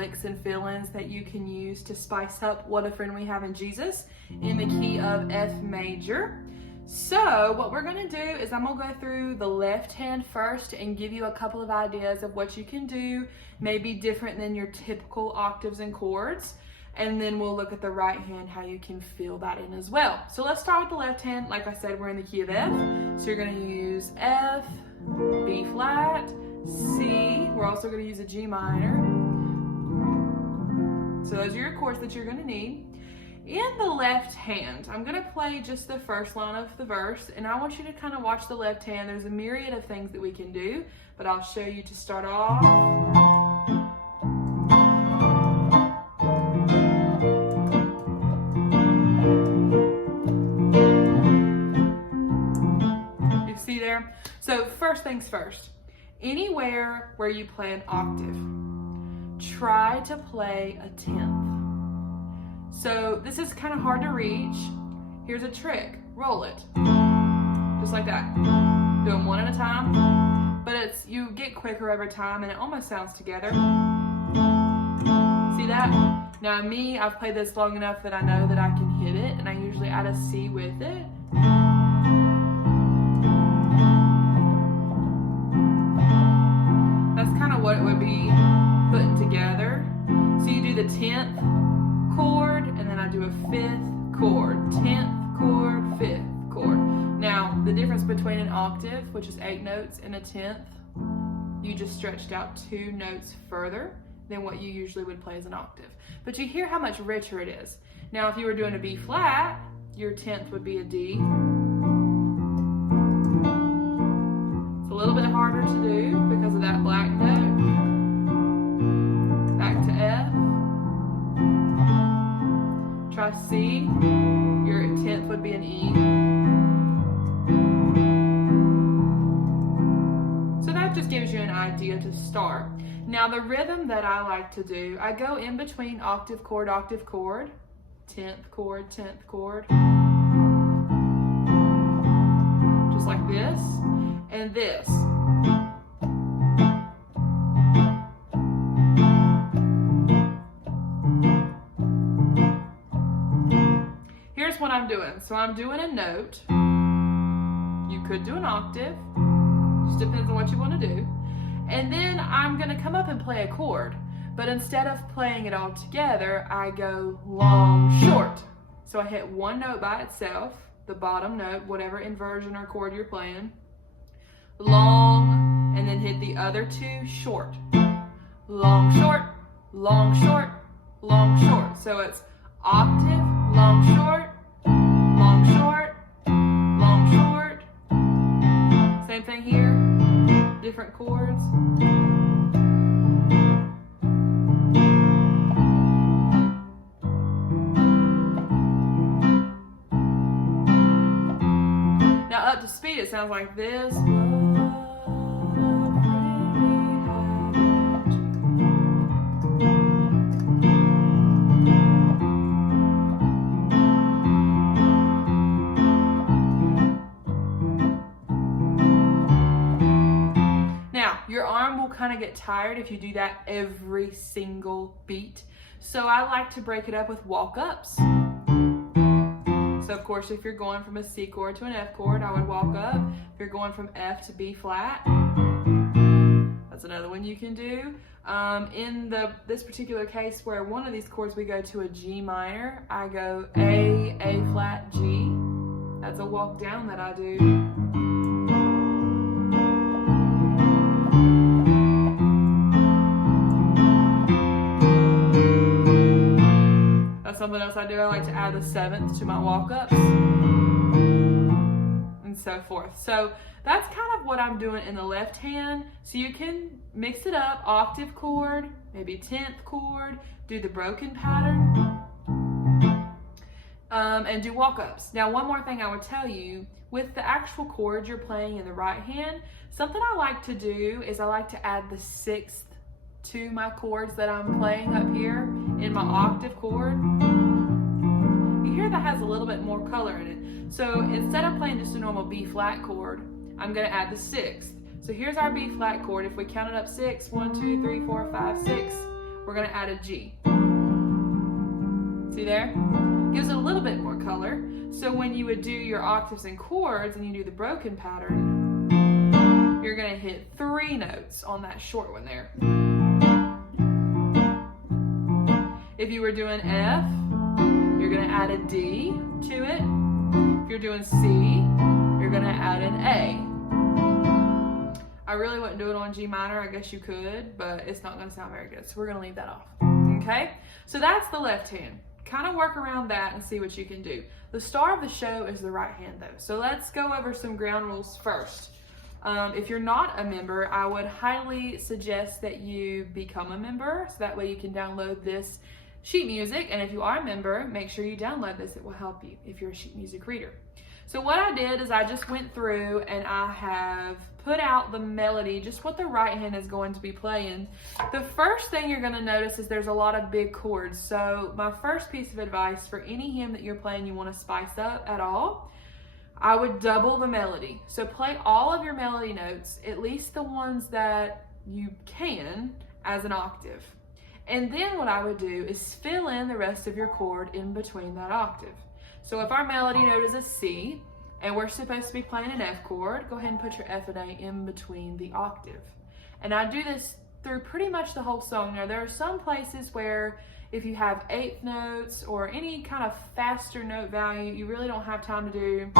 licks and fill-ins that you can use to spice up What a Friend We Have in Jesus in the key of F major. So what we're going to do is I'm going to go through the left hand first and give you a couple of ideas of what you can do, maybe different than your typical octaves and chords. And then we'll look at the right hand, how you can fill that in as well. So let's start with the left hand. Like I said, we're in the key of F. So you're going to use F, B flat, C. We're also going to use a G minor. So those are your chords that you're going to need. In the left hand, I'm going to play just the first line of the verse, and I want you to kind of watch the left hand. There's a myriad of things that we can do, but I'll show you to start off. You see there? So first things first, anywhere where you play an octave, try to play a 10th. So this is kind of hard to reach. Here's a trick. Roll it. Just like that. Do them one at a time. But you get quicker over time and it almost sounds together. See that? Now me, I've played this long enough that I know that I can hit it, and I usually add a C with it. That's kind of what it would be putting together. So you do the 10th chord, and then I do a 5th chord, 10th chord, 5th chord. Now, the difference between an octave, which is 8 notes, and a 10th, you just stretched out 2 notes further than what you usually would play as an octave. But you hear how much richer it is. Now, if you were doing a B flat, your 10th would be a D. It's a little bit harder to do because of that black note. Back to F. Try C, your 10th would be an E. So that just gives you an idea to start. Now the rhythm that I like to do, I go in between octave, chord, 10th chord, 10th chord. Just like this, and this. What I'm doing. So I'm doing a note. You could do an octave. Just depends on what you want to do. And then I'm going to come up and play a chord. But instead of playing it all together, I go long, short. So I hit one note by itself, the bottom note, whatever inversion or chord you're playing. Long, and then hit the other 2 short. Long, short, long, short, long, short. So it's octave, long, short, long, short, long, short. Same thing here, different chords. Now up to speed, it sounds like this. Your arm will kind of get tired if you do that every single beat. So I like to break it up with walk-ups. So of course, if you're going from a C chord to an F chord, I would walk up. If you're going from F to B flat, that's another one you can do. In this particular case where one of these chords we go to a G minor, I go A flat, G. That's a walk down that I do. That's something else I do. I like to add the 7th to my walk-ups and so forth. So that's kind of what I'm doing in the left hand. So you can mix it up, octave chord, maybe 10th chord, do the broken pattern, and do walk-ups. Now one more thing I would tell you, with the actual chords you're playing in the right hand, something I like to do is I like to add the 6th to my chords that I'm playing up here in my octave chord. You hear that has a little bit more color in it. So instead of playing just a normal B flat chord, I'm going to add the 6th. So here's our B flat chord. If we count it up 6, 1, 2, 3, 4, 5, 6. we're going to add a G. See there? Gives it a little bit more color. So when you would do your octaves and chords and you do the broken pattern, you're going to hit 3 notes on that short one there. If you were doing F, you're going to add a D to it. If you're doing C, you're going to add an A. I really wouldn't do it on G minor. I guess you could, but it's not going to sound very good. So we're going to leave that off. Okay? So that's the left hand. Kind of work around that and see what you can do. The star of the show is the right hand though. So let's go over some ground rules first. If you're not a member, I would highly suggest that you become a member. So that way you can download this sheet music. And if you are a member, make sure you download this. It will help you if you're a sheet music reader. So what I did is I just went through and I have put out the melody, just what the right hand is going to be playing. The first thing you're going to notice is there's a lot of big chords. So my first piece of advice for any hymn that you're playing you want to spice up at all, I would double the melody. So play all of your melody notes, at least the ones that you can, as an octave. And then what I would do is fill in the rest of your chord in between that octave. So if our melody note is a C, and we're supposed to be playing an F chord, go ahead and put your F and A in between the octave. And I do this through pretty much the whole song. Now there are some places where if you have 8th notes or any kind of faster note value, you really don't have time to do,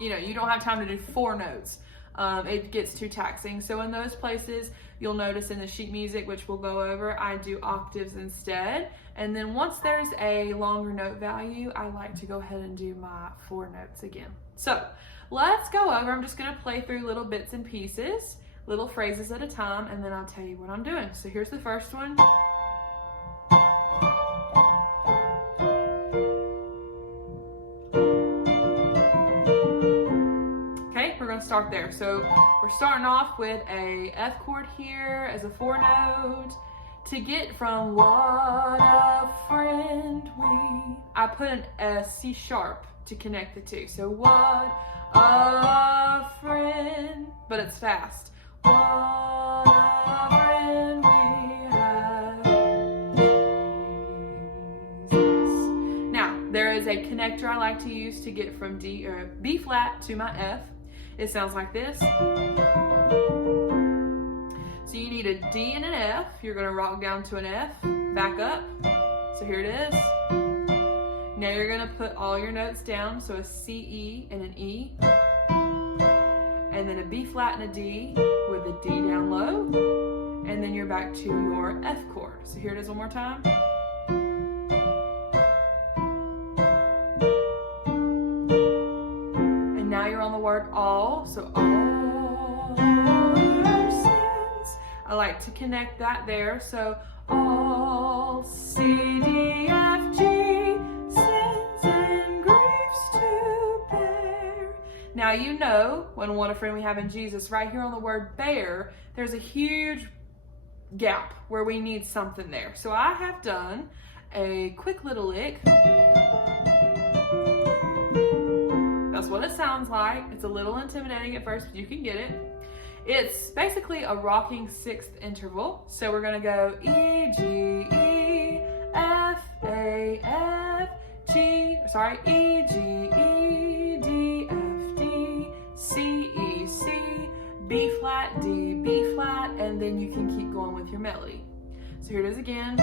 you don't have time to do 4 notes. It gets too taxing. So in those places, you'll notice in the sheet music, which we'll go over, I do octaves instead. And then once there's a longer note value, I like to go ahead and do my 4 notes again. So let's go over. I'm just going to play through little bits and pieces, little phrases at a time, and then I'll tell you what I'm doing. So here's the first one. Start there. So we're starting off with a F chord here as a 4 note. To get from what a friend we, I put a C sharp to connect the two. So what a friend, but it's fast. What a friend we have, Jesus. Now there is a connector I like to use to get from D or B flat to my F. It sounds like this. So you need a D and an F. You're going to rock down to an F, back up. So here it is. Now you're going to put all your notes down. So a C, E, and an E. And then a B flat and a D with a D down low. And then you're back to your F chord. So here it is one more time. Now you're on the word all, so all our sins. I like to connect that there, so all C, D, F, G, sins and griefs to bear. Now you know, when what a friend we have in Jesus, right here on the word bear, there's a huge gap where we need something there. So I have done a quick little lick. That's what it sounds like. It's a little intimidating at first, but you can get it. It's basically a rocking 6th interval. So we're gonna go E, G, E, F, A, F, G, sorry, E, G, E, D, F, D, C, E, C, B flat, D, B flat, and then you can keep going with your melody. So here it is again.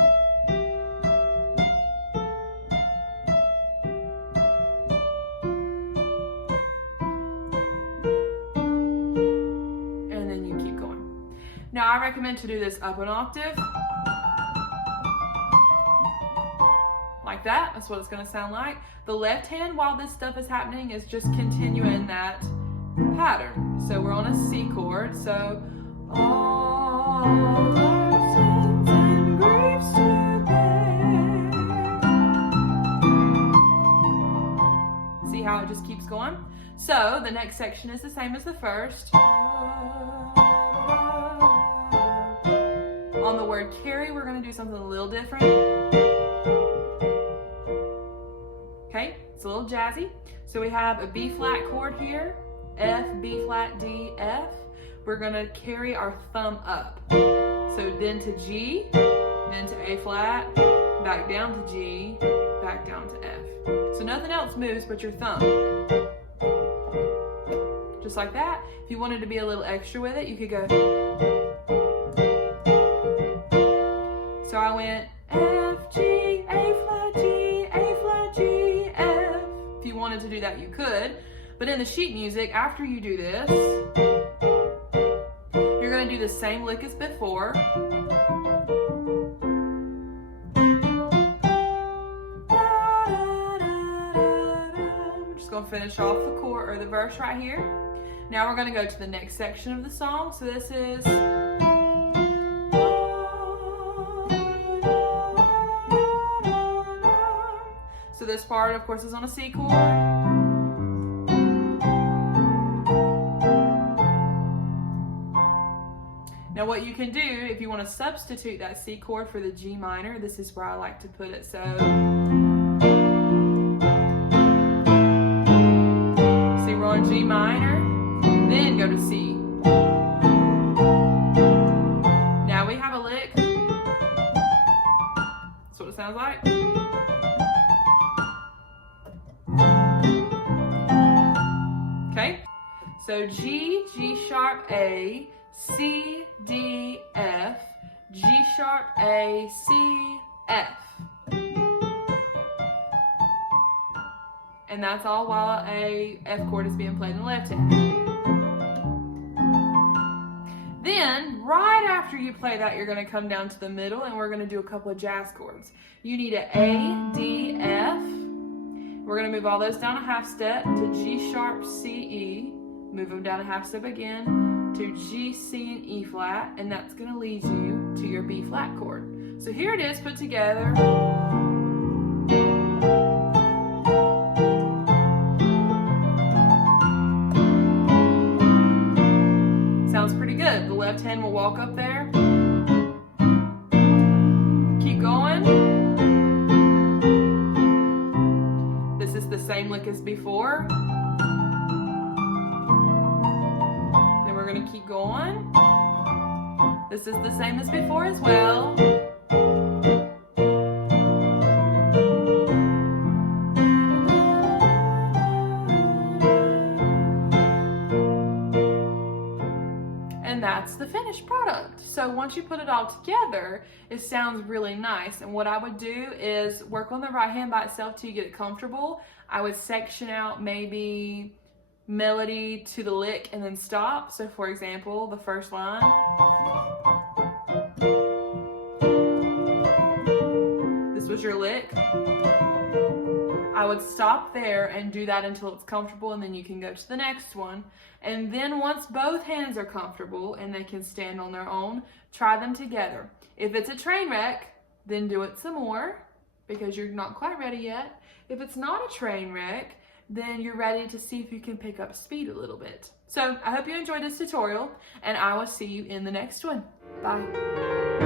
Now I recommend to do this up an octave. Like that, that's what it's gonna sound like. The left hand, while this stuff is happening, is just continuing that pattern. So we're on a C chord, so all our sins and griefs to bear. See how it just keeps going? So the next section is the same as the first. On the word carry, we're going to do something a little different. Okay, it's a little jazzy. So we have a B flat chord here, F, B flat, D, F. We're going to carry our thumb up. So then to G, then to A flat, back down to G, back down to F. So nothing else moves but your thumb. Just like that. If you wanted to be a little extra with it, you could go. So I went F, G, A flat, G, A flat, G, F. If you wanted to do that, you could. But in the sheet music, after you do this, you're going to do the same lick as before. I'm just going to finish off the chord or the verse right here. Now we're going to go to the next section of the song. So this is. So this part, of course, is on a C chord. Now what you can do, if you want to substitute that C chord for the G minor, this is where I like to put it. So see, we're on G minor, then go to C. Now we have a lick. That's what it sounds like. Okay, so G, G sharp, A, C, D, F, G sharp, A, C, F. And that's all while a F chord is being played in the left hand. Then, right after you play that, you're going to come down to the middle and we're going to do a couple of jazz chords. You need an A, D, F. We're going to move all those down a half step to G sharp, C, E. Move them down a half step again to G, C, and E flat, and that's going to lead you to your B flat chord. So here it is put together. Sounds pretty good. The left hand will walk up there. Keep going. This is the same lick as before. Then we're going to keep going. This is the same as before as well. And that's the finished product. So once you put it all together, it sounds really nice. And what I would do is work on the right hand by itself till you get it comfortable. I would section out maybe melody to the lick and then stop. So for example, the first line. This was your lick. I would stop there and do that until it's comfortable, and then you can go to the next one. And then once both hands are comfortable and they can stand on their own, try them together. If it's a train wreck, then do it some more because you're not quite ready yet. If it's not a train wreck, then you're ready to see if you can pick up speed a little bit. So I hope you enjoyed this tutorial, and I will see you in the next one. Bye.